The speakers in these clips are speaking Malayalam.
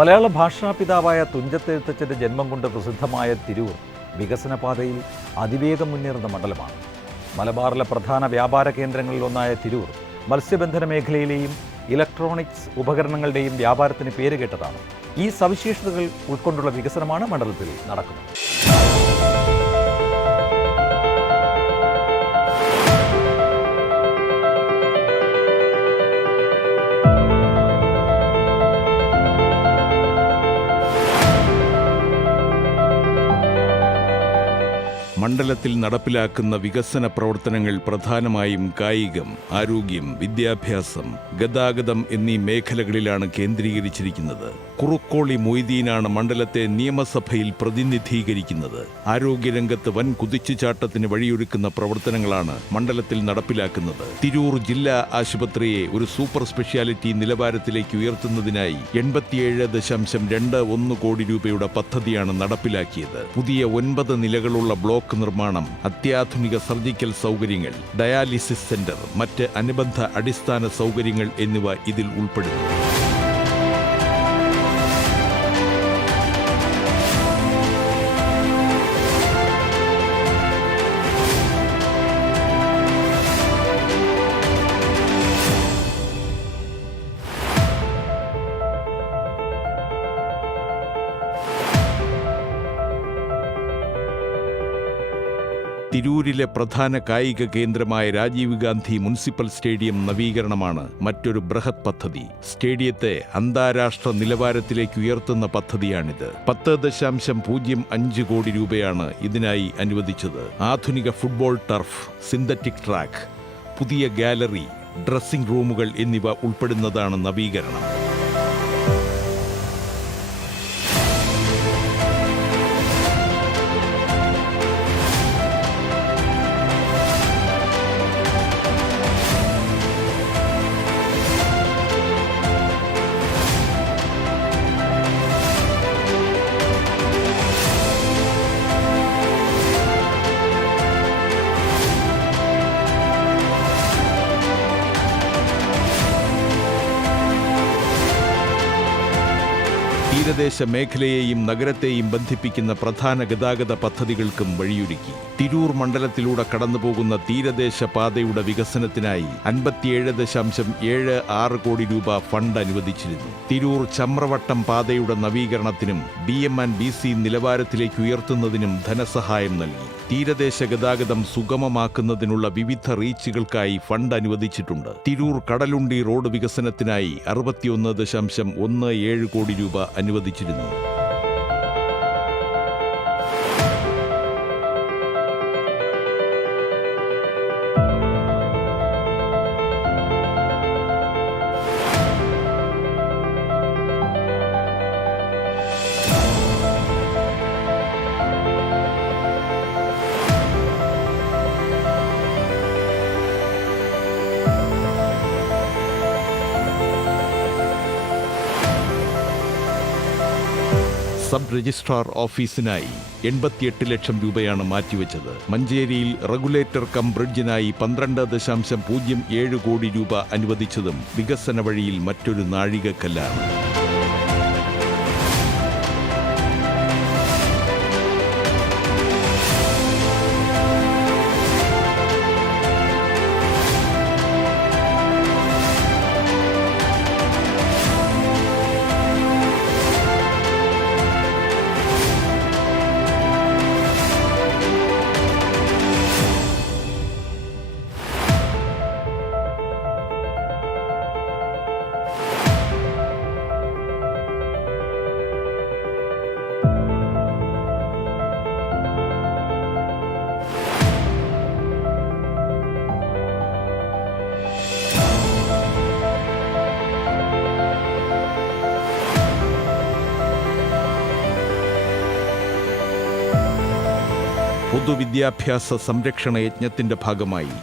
മലയാള ഭാഷാപിതാവായ തുഞ്ചത്തെഴുത്തച്ഛൻ്റെ ജന്മം കൊണ്ട് പ്രസിദ്ധമായ തിരൂർ വികസനപാതയിൽ അതിവേഗം മുന്നേറുന്ന മണ്ഡലമാണ്. മലബാറിലെ പ്രധാന വ്യാപാര കേന്ദ്രങ്ങളിലൊന്നായ തിരൂർ മത്സ്യബന്ധന മേഖലയിലെയും ഇലക്ട്രോണിക്സ് ഉപകരണങ്ങളുടെയും വ്യാപാരത്തിന് പേരുകേട്ടതാണ്. ഈ സവിശേഷതകൾ ഉൾക്കൊണ്ടുള്ള വികസനമാണ് മണ്ഡലത്തിൽ നടക്കുന്നത്. മണ്ഡലത്തിൽ നടപ്പിലാക്കുന്ന വികസന പ്രവർത്തനങ്ങൾ പ്രധാനമായും കായികം, ആരോഗ്യം, വിദ്യാഭ്യാസം, ഗതാഗതം എന്നീ മേഖലകളിലാണ് കേന്ദ്രീകരിച്ചിരിക്കുന്നത്. കുറുക്കോളി മൊയ്തീനാണ് മണ്ഡലത്തെ നിയമസഭയിൽ പ്രതിനിധീകരിക്കുന്നത്. ആരോഗ്യരംഗത്ത് വൻ കുതിച്ചുചാട്ടത്തിന് വഴിയൊരുക്കുന്ന പ്രവർത്തനങ്ങളാണ് മണ്ഡലത്തിൽ നടപ്പിലാക്കുന്നത്. തിരൂർ ജില്ലാ ആശുപത്രിയെ ഒരു സൂപ്പർ സ്പെഷ്യാലിറ്റി നിലവാരത്തിലേക്ക് ഉയർത്തുന്നതിനായി 87.21 കോടി രൂപയുടെ പദ്ധതിയാണ് നടപ്പിലാക്കിയത്. പുതിയ 9 നിലകളുള്ള ബ്ലോക്ക് നിർമ്മാണം, അത്യാധുനിക സർജിക്കൽ സൗകര്യങ്ങൾ, ഡയാലിസിസ് സെന്റർ, മറ്റ് അനുബന്ധ അടിസ്ഥാന സൗകര്യങ്ങൾ എന്നിവ ഇതിൽ ഉൾപ്പെടുന്നു. തിരൂരിലെ പ്രധാന കായിക കേന്ദ്രമായ രാജീവ് ഗാന്ധി മുനിസിപ്പൽ സ്റ്റേഡിയം നവീകരണമാണ് മറ്റൊരു ബൃഹത് പദ്ധതി. സ്റ്റേഡിയത്തെ അന്താരാഷ്ട്ര നിലവാരത്തിലേക്ക് ഉയർത്തുന്ന പദ്ധതിയാണിത്. 10.05 കോടി രൂപയാണ് ഇതിനായി അനുവദിച്ചത്. ആധുനിക ഫുട്ബോൾ ടർഫ്, സിന്തറ്റിക് ട്രാക്ക്, പുതിയ ഗാലറി, ഡ്രസ്സിംഗ് റൂമുകൾ എന്നിവ ഉൾപ്പെടുന്നതാണ് നവീകരണം. തീരദേശ മേഖലയെയും നഗരത്തെയും ബന്ധിപ്പിക്കുന്ന പ്രധാന ഗതാഗത പദ്ധതികൾക്കും വഴിയൊരുക്കി. തിരൂർ മണ്ഡലത്തിലൂടെ കടന്നുപോകുന്ന തീരദേശ പാതയുടെ വികസനത്തിനായി 57.76 കോടി രൂപ ഫണ്ട് അനുവദിച്ചിരുന്നു. തിരൂർ ചമ്രവട്ടം പാതയുടെ നവീകരണത്തിനും BM&BC നിലവാരത്തിലേക്ക് ഉയർത്തുന്നതിനും ധനസഹായം നൽകി. തീരദേശ ഗതാഗതം സുഗമമാക്കുന്നതിനുള്ള വിവിധ റീച്ചുകൾക്കായി ഫണ്ട് അനുവദിച്ചിട്ടുണ്ട്. തിരൂർ കടലുണ്ടി റോഡ് വികസനത്തിനായി 61.17 കോടി രൂപ അനുവദിച്ചിരുന്നു. സബ് രജിസ്ട്രാർ ഓഫീസിനായി 88 ലക്ഷം രൂപയാണ് മാറ്റിവെച്ചത്. മഞ്ചേരിയിൽ റെഗുലേറ്റർ കം ബ്രിഡ്ജിനായി 12.07 കോടി രൂപ അനുവദിച്ചതും വികസന വഴിയിൽ മറ്റൊരു നാഴികക്കല്ലാണ്. പൊതുവിദ്യാഭ്യാസ സംരക്ഷണ യജ്ഞത്തിന്റെ ഭാഗമായി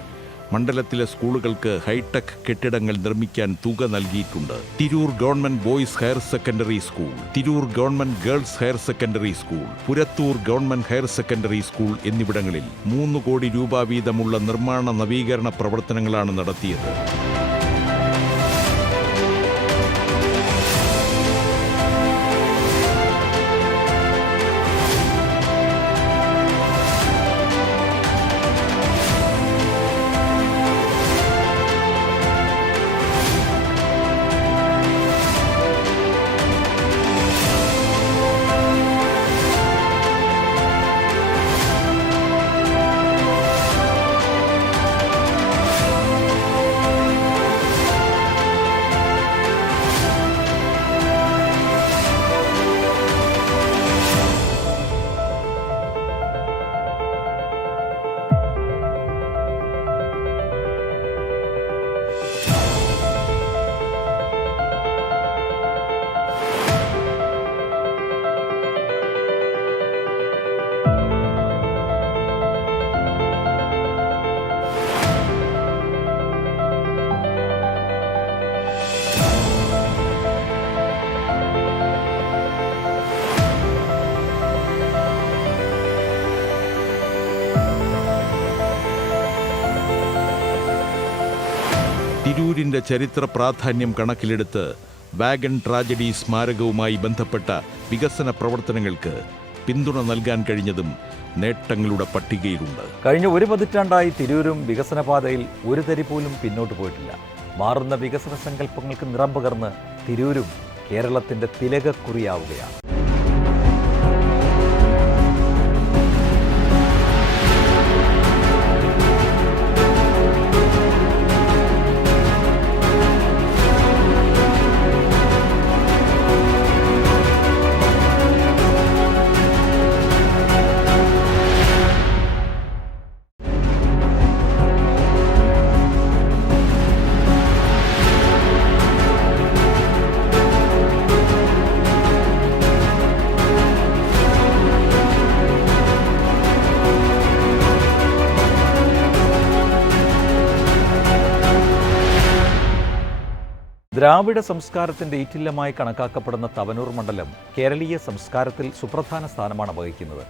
മണ്ഡലത്തിലെ സ്കൂളുകൾക്ക് ഹൈടെക് കെട്ടിടങ്ങൾ നിർമ്മിക്കാൻ തുക നൽകിയിട്ടുണ്ട്. Tirur government boys higher secondary school, Tirur government girls higher secondary school, Purathur government higher secondary school എന്നിവിടങ്ങളിൽ 3 കോടി രൂപ വീതമുള്ള നിർമ്മാണ നവീകരണ പ്രവർത്തനങ്ങളാണ് നടത്തിയത്. തിരൂരിന്റെ ചരിത്ര പ്രാധാന്യം കണക്കിലെടുത്ത് വാഗൺ ട്രാജഡി സ്മാരകവുമായി ബന്ധപ്പെട്ട വികസന പ്രവർത്തനങ്ങൾക്ക് പിന്തുണ നൽകാൻ കഴിഞ്ഞതും നേട്ടങ്ങളുടെ പട്ടികയിലുണ്ട്. കഴിഞ്ഞ ഒരു പതിറ്റാണ്ടായി തിരൂരും വികസനപാതയിൽ ഒരു തരി പോലും പിന്നോട്ട് പോയിട്ടില്ല. മാറുന്ന വികസന സങ്കല്പങ്ങൾക്ക് നിറം പകർന്ന് തിരൂരും കേരളത്തിന്റെ തിലകക്കുറിയാവുകയാണ്. ദ്രാവിഡ സംസ്കാരത്തിന്റെ ഈറ്റില്ലമായി കണക്കാക്കപ്പെടുന്ന തവനൂർ മണ്ഡലം കേരളീയ സംസ്കാരത്തിൽ സുപ്രധാന സ്ഥാനമാണ് വഹിക്കുന്നത്.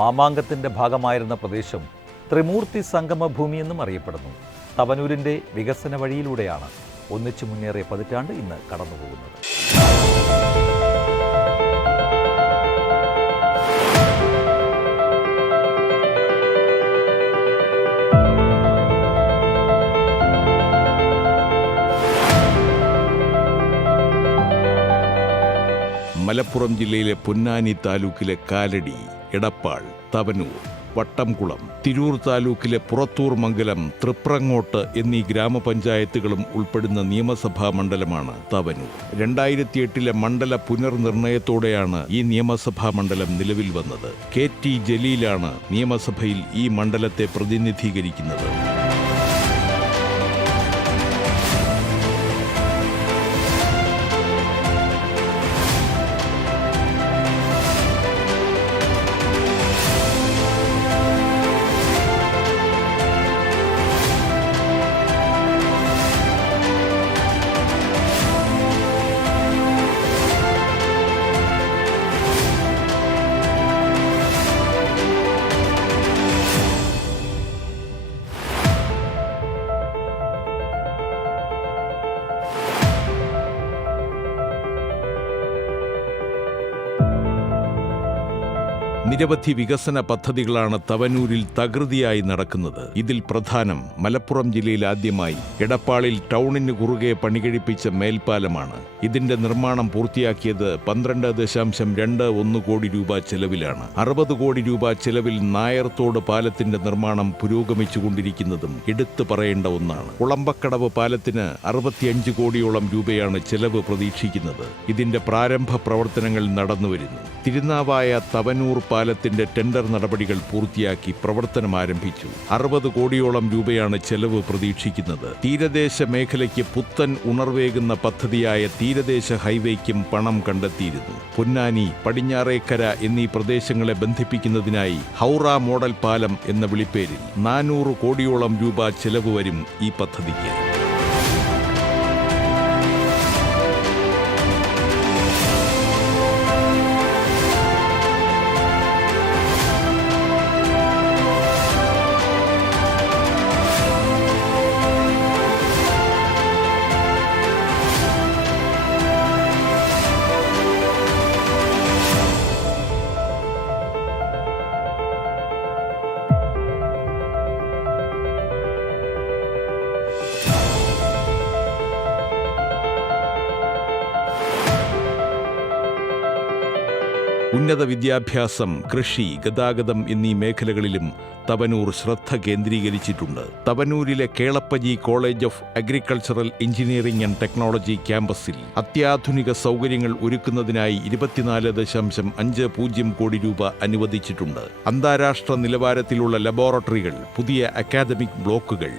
മാമാങ്കത്തിന്റെ ഭാഗമായിരുന്ന പ്രദേശം ത്രിമൂർത്തി സംഗമ ഭൂമിയെന്നും അറിയപ്പെടുന്നു. തവനൂരിന്റെ വികസന വഴിയിലൂടെയാണ് ഒന്നിച്ചു മുന്നേറിയ പതിറ്റാണ്ട് ഇന്ന് കടന്നുപോകുന്നത്. മലപ്പുറം ജില്ലയിലെ പൊന്നാനി താലൂക്കിലെ കാലടി, എടപ്പാൾ, തവനൂർ, വട്ടംകുളം, തിരൂർ താലൂക്കിലെ പുറത്തൂർ മംഗലം, തൃപ്രങ്ങോട്ട് എന്നീ ഗ്രാമപഞ്ചായത്തുകളും ഉൾപ്പെടുന്ന നിയമസഭാ മണ്ഡലമാണ് തവനൂർ. 2008 മണ്ഡല പുനർനിർണയത്തോടെയാണ് ഈ നിയമസഭാ മണ്ഡലം നിലവിൽ വന്നത്. KT ജലീലാണ് നിയമസഭയിൽ ഈ മണ്ഡലത്തെ പ്രതിനിധീകരിക്കുന്നത്. നിരവധി വികസന പദ്ധതികളാണ് തവനൂരിൽ തകൃതിയായി നടക്കുന്നത്. ഇതിൽ പ്രധാനം മലപ്പുറം ജില്ലയിൽ ആദ്യമായി എടപ്പാളിൽ ടൗണിന് കുറുകെ പണികഴിപ്പിച്ച മേൽപ്പാലമാണ്. ഇതിന്റെ നിർമ്മാണം പൂർത്തിയാക്കിയത് 12.21 കോടി രൂപ ചെലവിലാണ്. 60 കോടി രൂപ ചെലവിൽ നായർത്തോട് പാലത്തിന്റെ നിർമ്മാണം പുരോഗമിച്ചുകൊണ്ടിരിക്കുന്നതും എടുത്തു പറയേണ്ട ഒന്നാണ്. കുളമ്പക്കടവ് പാലത്തിന് 65 കോടിയോളം രൂപയാണ് ചെലവ് പ്രതീക്ഷിക്കുന്നത്. ഇതിന്റെ പ്രാരംഭ പ്രവർത്തനങ്ങൾ നടന്നുവരുന്നു. തിരുനാവായ തവനൂർ പാലത്തിന്റെ ടെൻഡർ നടപടികൾ പൂർത്തിയാക്കി പ്രവർത്തനം ആരംഭിച്ചു. 60 കോടിയോളം രൂപയാണ് ചെലവ് പ്രതീക്ഷിക്കുന്നത്. തീരദേശ മേഖലയ്ക്ക് പുത്തൻ ഉണർവേകുന്ന പദ്ധതിയായ തീരദേശ ഹൈവേക്കും പണം കണ്ടെത്തിയിരുന്നു. പൊന്നാനി, പടിഞ്ഞാറേക്കര എന്നീ പ്രദേശങ്ങളെ ബന്ധിപ്പിക്കുന്നതിനായി ഹൗറ മോഡൽ പാലം എന്ന വിളിപ്പേരിൽ 400 കോടിയോളം രൂപ ചെലവ് വരും ഈ പദ്ധതിക്ക്. ഉന്നത വിദ്യാഭ്യാസം, കൃഷി, ഗതാഗതം എന്നീ മേഖലകളിലും തവനൂർ ശ്രദ്ധ കേന്ദ്രീകരിച്ചിട്ടുണ്ട്. തവനൂരിലെ Kelappaji college of agricultural engineering and technology ക്യാമ്പസിൽ അത്യാധുനിക സൗകര്യങ്ങൾ ഒരുക്കുന്നതിനായി 24.50 കോടി രൂപ അനുവദിച്ചിട്ടുണ്ട്. അന്താരാഷ്ട്ര നിലവാരത്തിലുള്ള ലബോറട്ടറികൾ, പുതിയ അക്കാദമിക് ബ്ലോക്കുകൾ,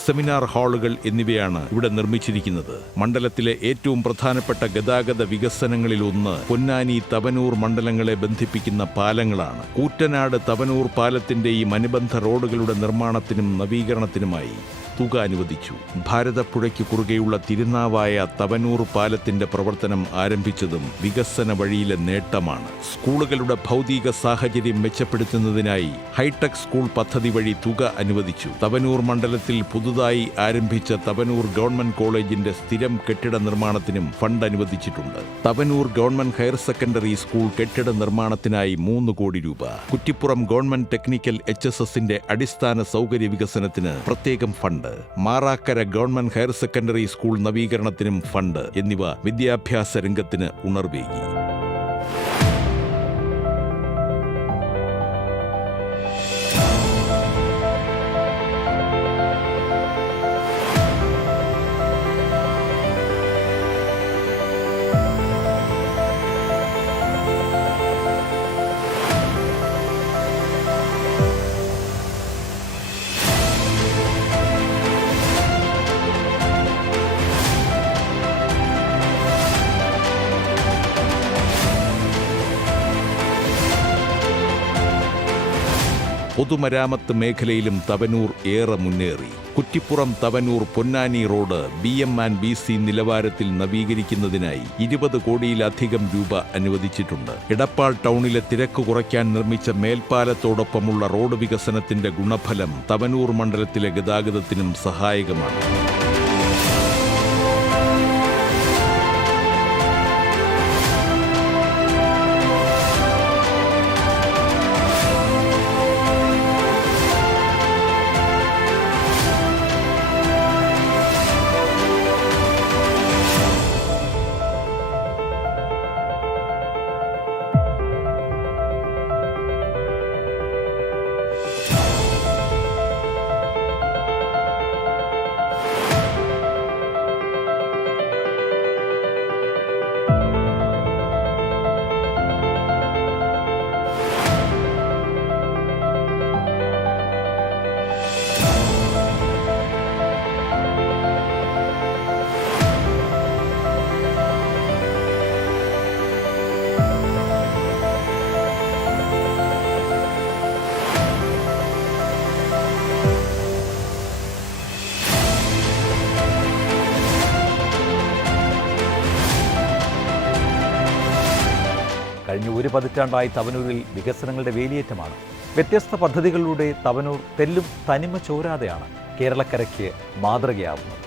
സെമിനാർ ഹാളുകൾ എന്നിവയാണ് ഇവിടെ നിർമ്മിച്ചിരിക്കുന്നത്. മണ്ഡലത്തിലെ ഏറ്റവും പ്രധാനപ്പെട്ട ഗതാഗത വികസനങ്ങളിലൊന്ന് പൊന്നാനി തവനൂർ മണ്ഡലങ്ങളെ ബന്ധിപ്പിക്കുന്ന പാലങ്ങളാണ്. കൂറ്റനാട് തവനൂർ പാലത്തിന്റെയും അനുബന്ധ റോഡുകളുടെ നിർമ്മാണത്തിനും നവീകരണത്തിനുമായി തുക അനുവദിച്ചു. ഭാരതപ്പുഴയ്ക്ക് കുറുകെയുള്ള തിരുനാവായ തവനൂർ പാലത്തിന്റെ പ്രവർത്തനം ആരംഭിച്ചതും വികസന വഴിയിലെ നേട്ടമാണ്. സ്കൂളുകളുടെ ഭൗതിക സാഹചര്യം മെച്ചപ്പെടുത്തുന്നതിനായി ഹൈടെക് സ്കൂൾ പദ്ധതി വഴി തുക അനുവദിച്ചു. തവനൂർ മണ്ഡലത്തിൽ പുതുതായി ആരംഭിച്ച തവനൂർ ഗവൺമെന്റ് കോളേജിന്റെ സ്ഥിരം കെട്ടിട നിർമ്മാണത്തിനും ഫണ്ട് അനുവദിച്ചിട്ടുണ്ട്. Thavanur government higher secondary school കെട്ടിട നിർമ്മാണത്തിനായി 3 കോടി രൂപ. കുറ്റിപ്പുറം ഗവൺമെന്റ് ടെക്നിക്കൽ HSSന്റെ അടിസ്ഥാന സൗകര്യ വികസനത്തിന് പ്രത്യേകം fund. Marakkara government higher secondary school നവീകരണത്തിനും ഫണ്ട് എന്നിവ വിദ്യാഭ്യാസ രംഗത്തിന് ഉണർവേകി. പൊതുമരാമത്ത് മേഖലയിലും തവനൂർ ഏറെ മുന്നേറി. കുറ്റിപ്പുറം തവനൂർ പൊന്നാനി റോഡ് BM&BC നിലവാരത്തിൽ നവീകരിക്കുന്നതിനായി 20 കോടിയിലധികം രൂപ അനുവദിച്ചിട്ടുണ്ട്. എടപ്പാൾ ടൗണിലെ തിരക്ക് കുറയ്ക്കാൻ നിർമ്മിച്ച മേൽപ്പാലത്തോടൊപ്പമുള്ള റോഡ് വികസനത്തിന്റെ ഗുണഫലം തവനൂർ മണ്ഡലത്തിലെ ഗതാഗതത്തിനും സഹായകമാണ്. കഴിഞ്ഞ 1 പതിറ്റാണ്ടായി തവനൂരിൽ വികസനങ്ങളുടെ വേലിയേറ്റമാണ്. വ്യത്യസ്ത പദ്ധതികളിലൂടെ തവനൂർ തെല്ലും തനിമ ചോരാതെയാണ് കേരളക്കരയ്ക്ക് മാതൃകയാവുന്നത്.